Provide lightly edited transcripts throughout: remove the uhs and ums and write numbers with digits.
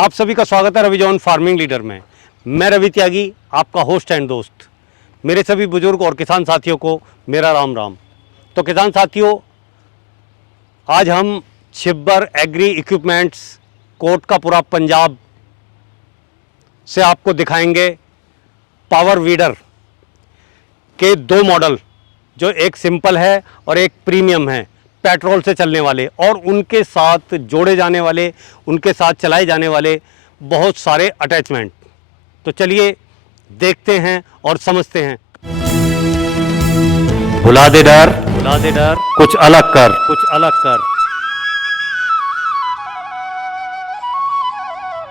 आप सभी का स्वागत है रविजॉन फार्मिंग लीडर में। मैं रवि त्यागी, आपका होस्ट एंड दोस्त। मेरे सभी बुजुर्ग और किसान साथियों को मेरा राम राम। तो किसान साथियों, आज हम छिब्बर एग्री इक्विपमेंट्स कोटकपुरा पंजाब से आपको दिखाएंगे पावर वीडर के दो मॉडल, जो एक सिंपल है और एक प्रीमियम है, पेट्रोल से चलने वाले और उनके साथ जोड़े जाने वाले, उनके साथ चलाए जाने वाले बहुत सारे अटैचमेंट। तो चलिए देखते हैं और समझते हैं। भुला दे डर, कुछ अलग कर।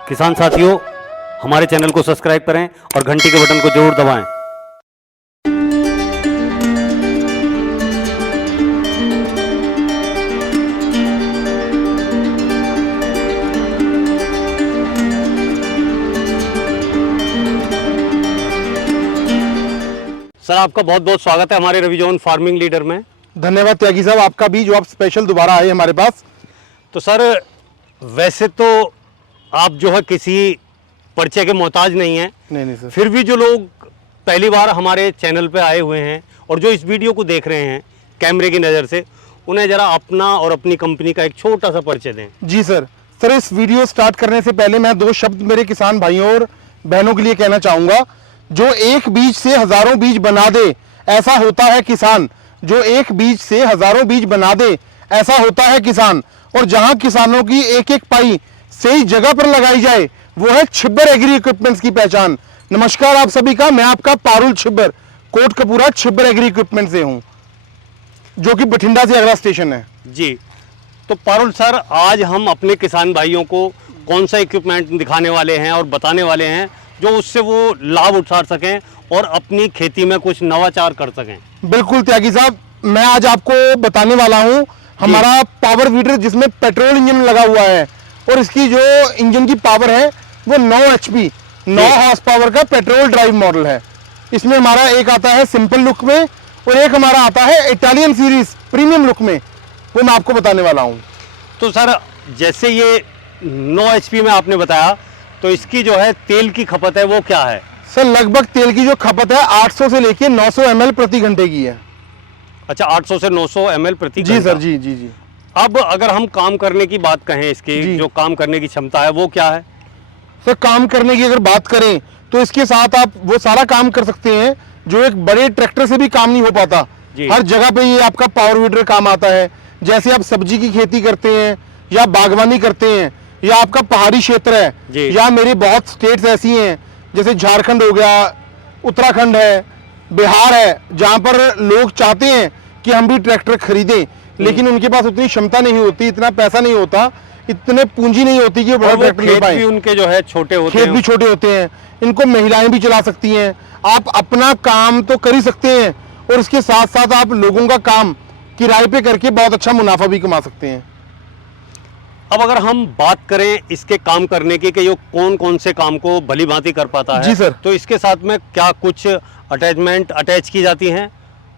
किसान साथियों, हमारे चैनल को सब्सक्राइब करें और घंटी के बटन को जरूर दबाएं। सर, आपका बहुत बहुत स्वागत है हमारे रविजॉन फार्मिंग लीडर में। धन्यवाद त्यागी साहब, आपका भी, जो आप स्पेशल दोबारा आए हमारे पास। तो सर, वैसे तो आप जो है किसी परिचय के मोहताज नहीं हैं। नहीं सर। फिर भी जो लोग पहली बार हमारे चैनल पे आए हुए हैं और जो इस वीडियो को देख रहे हैं कैमरे की नज़र से, उन्हें ज़रा अपना और अपनी कंपनी का एक छोटा सा परिचय दें। जी सर। सर, इस वीडियो स्टार्ट करने से पहले मैं दो शब्द मेरे किसान भाइयों और बहनों के लिए कहना चाहूँगा। जो एक बीज से हजारों बीज बना दे, ऐसा होता है किसान। जो एक बीज से हजारों बीज बना दे, ऐसा होता है किसान। और जहां किसानों की एक एक पाई सही जगह पर लगाई जाए, वो है छिब्बर एग्री इक्विपमेंट्स की पहचान। नमस्कार आप सभी का, मैं आपका पारुल छिब्बर कोटकपुरा छिब्बर एग्री इक्विपमेंट से हूं, जो कि बठिंडा से अगला स्टेशन है। जी, तो पारुल सर, आज हम अपने किसान भाइयों को कौन सा इक्विपमेंट दिखाने वाले हैं और बताने वाले हैं जो उससे वो लाभ उठा सकें और अपनी खेती में कुछ नवाचार कर सकें। बिल्कुल त्यागी साहब, मैं आज आपको बताने वाला हूं हमारा पावर वीडर, जिसमें पेट्रोल इंजन लगा हुआ है और इसकी जो इंजन की पावर है वो 9 HP 9 हॉर्स पावर का पेट्रोल ड्राइव मॉडल है। इसमें हमारा एक आता है सिंपल लुक में और एक हमारा आता है इटालियन सीरीज प्रीमियम लुक में, वो मैं आपको बताने वाला हूँ। तो सर, जैसे ये 9 HP में आपने बताया, तो इसकी जो है तेल की खपत है वो क्या है? सर, लगभग तेल की जो खपत है 800 से लेके 900 ml प्रति घंटे की है। अच्छा, 800 से 900 ml प्रति जी घंटा। सर, जी जी जी। अब अगर हम काम करने की बात कहें, इसकी जो काम करने की क्षमता है वो क्या है? सर, काम करने की अगर बात करें तो इसके साथ आप वो सारा काम कर सकते हैं जो एक बड़े ट्रैक्टर से भी काम नहीं हो पाता। हर जगह पे ये आपका पावर वीडर काम आता है। जैसे आप सब्जी की खेती करते हैं या बागवानी करते हैं या आपका पहाड़ी क्षेत्र है, या मेरे बहुत स्टेट्स ऐसी हैं जैसे झारखंड हो गया, उत्तराखंड है, बिहार है, जहां पर लोग चाहते हैं कि हम भी ट्रैक्टर खरीदें, लेकिन उनके पास उतनी क्षमता नहीं होती, इतना पैसा नहीं होता, इतने पूंजी नहीं होती कि वो बड़ा ट्रैक्टर ले पाए। खेत भी उनके जो है छोटे होते हैं। खेत भी छोटे होते हैं, इनको महिलाएं भी चला सकती हैं। आप अपना काम तो कर ही सकते हैं और इसके साथ साथ आप लोगों का काम किराए पे करके बहुत अच्छा मुनाफा भी कमा सकते हैं। अब अगर हम बात करें इसके काम करने की कि ये कौन कौन से काम को भली भांति कर पाता है, जी सर, तो इसके साथ में क्या कुछ अटैचमेंट अटैच की जाती हैं,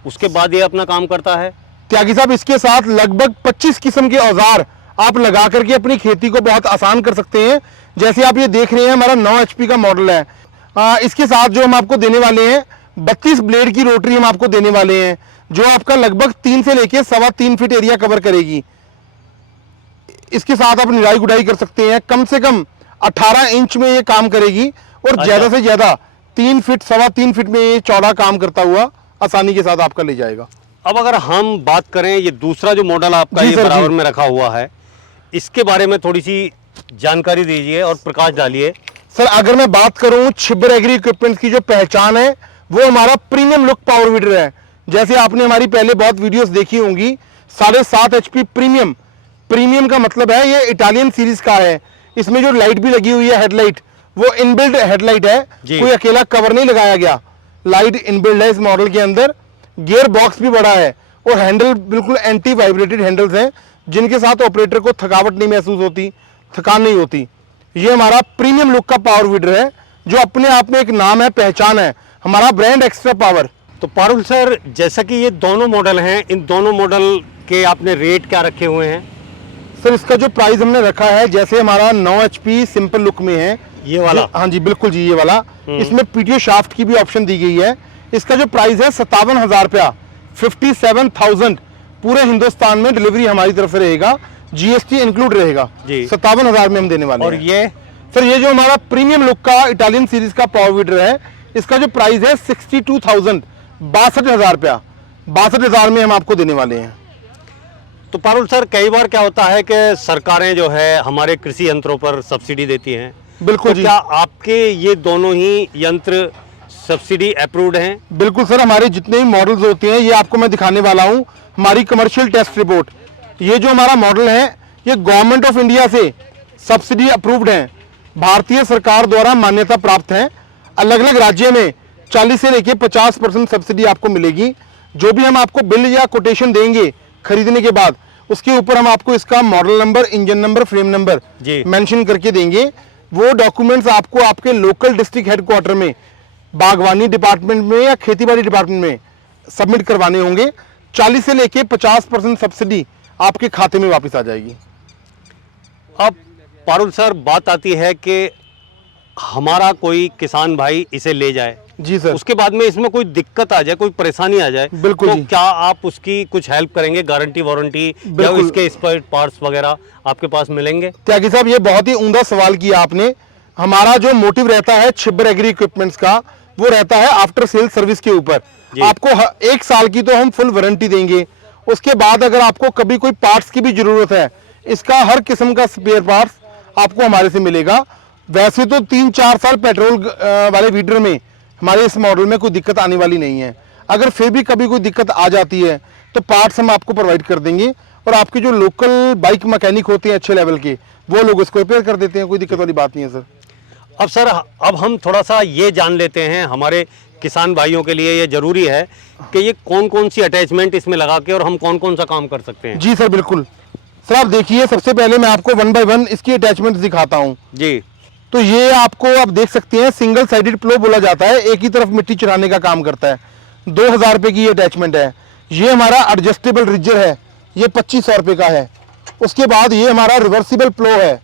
उसके बाद ये अपना काम करता है? त्यागी साहब, इसके साथ लगभग 25 किस्म के औजार आप लगा करके अपनी खेती को बहुत आसान कर सकते हैं। जैसे आप ये देख रहे हैं, हमारा 9 HP का मॉडल है। इसके साथ जो हम आपको देने वाले हैं 32 ब्लेड की रोटरी हम आपको देने वाले हैं, जो आपका लगभग 3 से लेके 3.25 फीट एरिया कवर करेगी। इसके साथ आप निराई गुड़ाई कर सकते हैं। कम से कम 18 इंच में ये काम करेगी और ज्यादा से ज्यादा 3 फीट 3.25 फीट में ये चौड़ा काम करता हुआ आसानी के साथ आपका ले जाएगा। अब अगर हम बात करें ये दूसरा जो मॉडल आपका ये बराबर में रखा हुआ है, इसके बारे में थोड़ी सी जानकारी दीजिए और प्रकाश डालिए। सर, अगर मैं बात करूं छिब्बर एग्री इक्विपमेंट्स की जो पहचान है वो हमारा प्रीमियम लुक पावर वीडर है। जैसे आपने हमारी पहले बहुत वीडियोस देखी होंगी, 7.5 HP प्रीमियम। प्रीमियम का मतलब है ये इटालियन सीरीज का है। इसमें जो लाइट भी लगी हुई है, हेडलाइट, वो इनबिल्ट हेडलाइट है, कोई अकेला कवर नहीं लगाया गया, लाइट इनबिल्ट है इस मॉडल के अंदर। गियर बॉक्स भी बड़ा है और हैंडल बिल्कुल एंटी वाइब्रेटेड हैंडल्स हैं, जिनके साथ ऑपरेटर को थकावट नहीं महसूस होती, थकान नहीं होती। ये हमारा प्रीमियम लुक का पावर वीडर है, जो अपने आप में एक नाम है, पहचान है, हमारा ब्रांड एक्स्ट्रा पावर। तो पारुल सर, जैसा कि ये दोनों मॉडल हैं, इन दोनों मॉडल के आपने रेट क्या रखे हुए हैं? सर इसका जो प्राइस हमने रखा है, जैसे हमारा 9 HP सिंपल लुक में है, ये वाला, हाँ जी बिल्कुल जी ये वाला, इसमें पीटीओ शाफ्ट की भी ऑप्शन दी गई है। इसका जो प्राइस है 57,000 रुपया, 57,000 पूरे हिंदुस्तान में डिलीवरी हमारी तरफ से रहेगा, जीएसटी इंक्लूड रहेगा जी। 57,000 में हम देने वाले और हैं। ये सर ये जो हमारा प्रीमियम लुक का इटालियन सीरीज का पावर वीडर है, इसका जो प्राइस है 62,000, 62,000 रुपया, 62,000 में हम आपको देने वाले हैं। तो पारुल सर, कई बार क्या होता है कि सरकारें जो है हमारे कृषि यंत्रों पर सब्सिडी देती हैं, बिल्कुल तो जी। क्या आपके ये दोनों ही यंत्र सब्सिडी अप्रूव्ड हैं? बिल्कुल सर, हमारे जितने भी मॉडल्स होते हैं ये आपको मैं दिखाने वाला हूँ, हमारी कमर्शियल टेस्ट रिपोर्ट। ये जो हमारा मॉडल है ये गवर्नमेंट ऑफ इंडिया से सब्सिडी अप्रूव्ड है, भारतीय सरकार द्वारा मान्यता प्राप्त है। अलग अलग राज्य में 40 से लेके 50% सब्सिडी आपको मिलेगी। जो भी हम आपको बिल या कोटेशन देंगे खरीदने के बाद, उसके ऊपर हम आपको इसका model number, engine number, frame number जी। मेंशन करके देंगे। वो डॉक्यूमेंट्स आपको आपके लोकल डिस्ट्रिक्ट हेडक्वार्टर में, बागवानी डिपार्टमेंट में या खेतीबाड़ी डिपार्टमेंट में सबमिट करवाने होंगे। 40 से लेके 50% सब्सिडी आपके खाते में वापस आ जाएगी। अब पारुल सर, बात आती है कि हमारा कोई किसान भाई इसे ले जाए, जी सर। उसके बाद में इसमें कोई दिक्कत आ जाए, कोई परेशानी आ जाए, बिल्कुल तो जी। क्या आप उसकी कुछ हेल्प करेंगे? गारंटी वारंटी या बिल्कुल। इसके स्पेयर पार्ट्स वगैरह आपके पास मिलेंगे? त्यागी साहब, ये बहुत ही उम्दा सवाल किया आपने। हमारा जो मोटिव रहता है छिब्बर एग्री इक्विपमेंट्स का, वो रहता है आफ्टर सेल सर्विस के ऊपर। आपको 1 साल की तो हम फुल वारंटी देंगे। उसके बाद अगर आपको कभी कोई पार्ट्स की भी जरूरत है, इसका हर किस्म का स्पेयर पार्ट्स आपको हमारे से मिलेगा। वैसे तो 3-4 साल पेट्रोल वाले वीडर में हमारे इस मॉडल में कोई दिक्कत आने वाली नहीं है। अगर फिर भी कभी कोई दिक्कत आ जाती है तो पार्ट्स हम आपको प्रोवाइड कर देंगे, और आपके जो लोकल बाइक मैकेनिक होते हैं अच्छे लेवल के, वो लोग इसको रिपेयर कर देते हैं। कोई दिक्कत वाली बात नहीं है सर। अब सर, अब हम थोड़ा सा ये जान लेते हैं, हमारे किसान भाइयों के लिए ये जरूरी है कि ये कौन कौन सी अटैचमेंट इसमें लगा के और हम कौन कौन सा काम कर सकते हैं। जी सर बिल्कुल। सर आप देखिए, सबसे पहले मैं आपको 1 बाय 1 इसकी अटैचमेंट दिखाता हूँ। जी। तो ये आपको आप देख सकते हैं, सिंगल साइडेड प्लो बोला जाता है, एक ही तरफ मिट्टी चढ़ाने का काम करता है। 2,000 रुपये की ये अटैचमेंट है। ये हमारा एडजस्टेबल रिजर है, ये 2,500 रुपये का है। उसके बाद ये हमारा रिवर्सिबल प्लो है,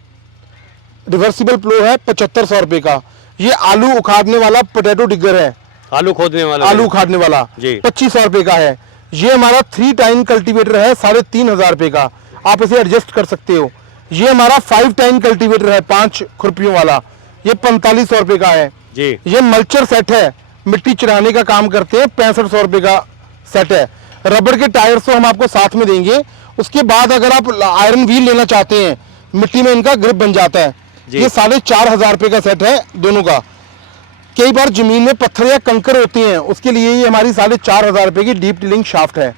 रिवर्सिबल प्लो है 7,500 रुपये का। ये आलू उखाड़ने वाला पोटैटो डिगर है, आलू खोदने वाला, आलू उखाड़ने वाला, जी। 2,500 रुपये का है। ये हमारा 3 टाइन कल्टीवेटर है, 3,500 रुपये का, आप इसे एडजस्ट कर सकते हो। ये हमारा 5 टाइन कल्टीवेटर है, 5 खुरपियों वाला, ये 4,500 रुपये का है। जी। ये मल्चर सेट है, मिट्टी चढ़ाने का काम करते हैं, 6,500 रुपये का सेट है। रबर के टायर्स तो हम आपको साथ में देंगे। उसके बाद अगर आप आयरन व्हील लेना चाहते हैं, मिट्टी में इनका ग्रिप बन जाता है, ये 4,500 रुपये का सेट है दोनों का। कई बार जमीन में पत्थर या कंकर होती हैं, उसके लिए ये हमारी 4,500 रुपये की डीप टिलिंग शाफ्ट है।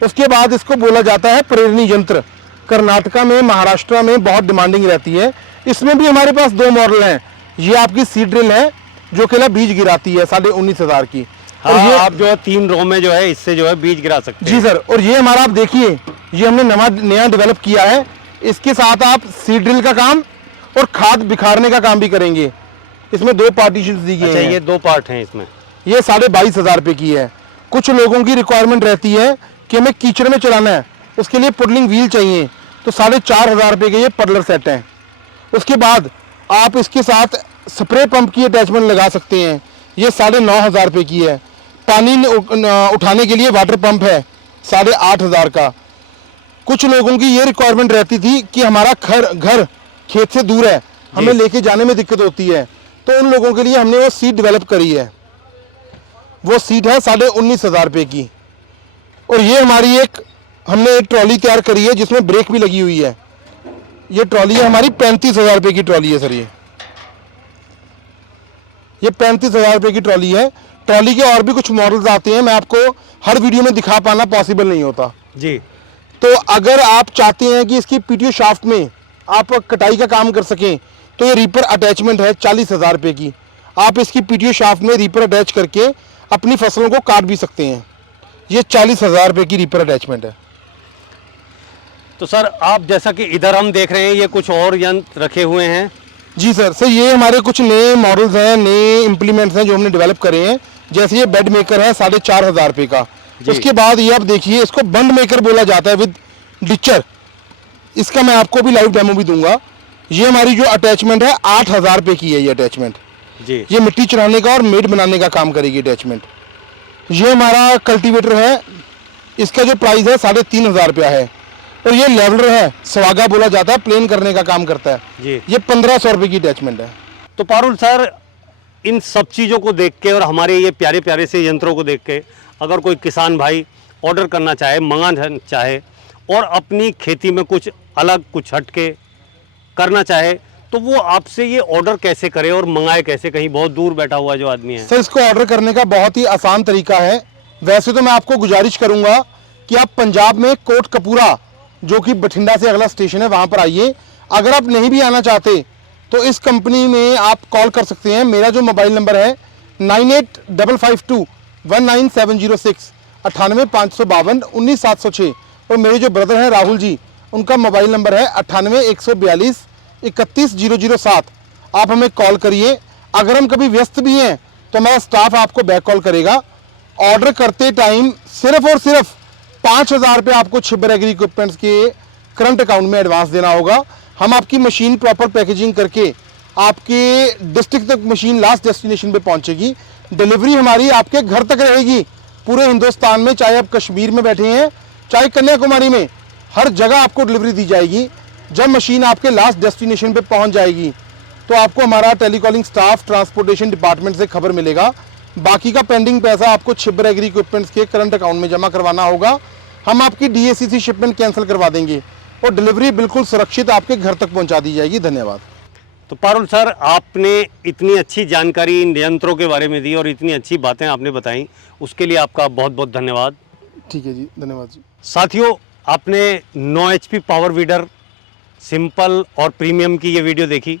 उसके बाद इसको बोला जाता है प्रेरणी यंत्र। कर्नाटका में, महाराष्ट्र में बहुत डिमांडिंग रहती है। इसमें भी हमारे पास 2 मॉडल हैं। ये आपकी सीड ड्रिल है जो केवल बीज गिराती है, 19,500 की। हाँ, और ये आप जो है 3 रो में जो है इससे जो है बीज गिरा सकते हैं। जी सर। और ये हमारा आप देखिए, ये हमने नया डेवलप किया है। इसके साथ आप सीड ड्रिल का काम और खाद बिखारने का काम भी करेंगे। इसमें 2 पार्टीशन दी गई अच्छा, हैं। ये 2 पार्ट हैं इसमें। ये 22,500 रुपये की है। कुछ लोगों की रिक्वायरमेंट रहती है कि हमें कीचड़ में चलाना है, उसके लिए पुडलिंग व्हील चाहिए, तो 4,500 रुपये के ये पडलर सेट हैं। उसके बाद आप इसके साथ स्प्रे पंप की अटैचमेंट लगा सकते हैं, ये 9,500 रुपये की है। पानी उठाने के लिए वाटर पंप है, 8,500 का। कुछ लोगों की ये रिक्वायरमेंट रहती थी कि हमारा घर खेत से दूर है, हमें लेके जाने में दिक्कत होती है, तो उन लोगों के लिए हमने वो सीट डेवलप करी है। वो सीट है 19,500 रुपये की। और ये हमारी हमने एक ट्रॉली तैयार करी है जिसमें ब्रेक भी लगी हुई है। ये ट्रॉली है हमारी 35,000 रुपये की ट्रॉली है सर। ये 35,000 रुपये की ट्रॉली है। ट्रॉली के और भी कुछ मॉडल्स आते हैं, मैं आपको हर वीडियो में दिखा पाना पॉसिबल नहीं होता जी। तो अगर आप चाहते हैं कि इसकी पीटीओ शाफ्ट में आप कटाई का काम कर सकें, तो ये रीपर अटैचमेंट है 40,000 रुपये की। आप इसकी पीटीओ शाफ्ट में रीपर अटैच करके अपनी फसलों को काट भी सकते हैं। ये 40,000 रुपये की रीपर अटैचमेंट है। तो सर, आप जैसा कि इधर हम देख रहे हैं, ये कुछ और यंत्र रखे हुए हैं। जी सर, ये हमारे कुछ नए मॉडल्स हैं, नए इम्प्लीमेंट्स हैं जो हमने डेवलप करे हैं। जैसे ये बेड मेकर है 4,500 रुपये का। उसके बाद ये आप देखिए, इसको बंड मेकर बोला जाता है विद डिचर। इसका मैं आपको भी लाइव डेमो भी दूंगा। ये हमारी जो अटैचमेंट है 8,000 रुपये की है ये अटैचमेंट। जी ये मिट्टी चढ़ाने का और मेड बनाने का काम करेगी अटैचमेंट। ये हमारा कल्टीवेटर है, इसका जो प्राइस है 3,500 रुपया है। और ये लेवलर है, स्वागा बोला जाता है, प्लेन करने का काम करता है। जी। ये 1,500 रुपये की अटैचमेंट है। तो पारुल सर, इन सब चीज़ों को देख के और हमारे ये प्यारे प्यारे से यंत्रों को देख के अगर कोई किसान भाई ऑर्डर करना चाहे, मंगाना चाहे और अपनी खेती में कुछ अलग, कुछ हटके करना चाहे, तो वो आपसे ये ऑर्डर कैसे करे और मंगाए कैसे? कहीं बहुत दूर बैठा हुआ जो आदमी है। सर, इसको ऑर्डर करने का बहुत ही आसान तरीका है। वैसे तो मैं आपको गुजारिश करूंगा कि आप पंजाब में कोटकपूरा, जो कि बठिंडा से अगला स्टेशन है, वहां पर आइए। अगर आप नहीं भी आना चाहते तो इस कंपनी में आप कॉल कर सकते हैं। मेरा जो मोबाइल नंबर है 9855219706, 98,552,19,706। और मेरे जो ब्रदर हैं राहुल जी, उनका मोबाइल नंबर है 98,142,31,007। आप हमें कॉल करिए। अगर हम कभी व्यस्त भी हैं तो हमारा स्टाफ आपको बैक कॉल करेगा। ऑर्डर करते टाइम सिर्फ और सिर्फ 5,000 रुपये आपको छिब्बर एग्री इक्विपमेंट्स के करंट अकाउंट में एडवांस देना होगा। हम आपकी मशीन प्रॉपर पैकेजिंग करके आपके डिस्ट्रिक्ट तक मशीन लास्ट डेस्टिनेशन पे पहुंचेगी। डिलीवरी हमारी आपके घर तक रहेगी पूरे हिंदुस्तान में, चाहे आप कश्मीर में बैठे हैं चाहे कन्याकुमारी में, हर जगह आपको डिलीवरी दी जाएगी। जब मशीन आपके लास्ट डेस्टिनेशन पे पहुंच जाएगी तो आपको हमारा टेलीकॉलिंग स्टाफ ट्रांसपोर्टेशन डिपार्टमेंट से खबर मिलेगा। बाकी का पेंडिंग पैसा आपको छिब्बर एग्री इक्विपमेंट्स के करंट अकाउंट में जमा करवाना होगा। हम आपकी DACC शिपमेंट कैंसिल करवा देंगे और डिलीवरी बिल्कुल सुरक्षित आपके घर तक पहुंचा दी जाएगी। धन्यवाद। तो पारुल सर, आपने इतनी अच्छी जानकारी इन यंत्रों के बारे में दी और इतनी अच्छी बातें आपने बताई, उसके लिए आपका बहुत बहुत धन्यवाद। ठीक है जी, धन्यवाद जी। साथियों, आपने 9 HP पावर वीडर सिंपल और प्रीमियम की ये वीडियो देखी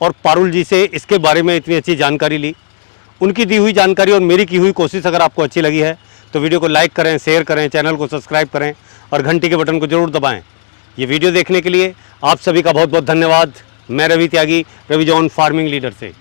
और पारुल जी से इसके बारे में इतनी अच्छी जानकारी ली। उनकी दी हुई जानकारी और मेरी की हुई कोशिश अगर आपको अच्छी लगी है तो वीडियो को लाइक करें, शेयर करें, चैनल को सब्सक्राइब करें और घंटी के बटन को जरूर दबाएं। ये वीडियो देखने के लिए आप सभी का बहुत बहुत धन्यवाद। मैं रवि त्यागी, रवि जॉन फार्मिंग लीडर से।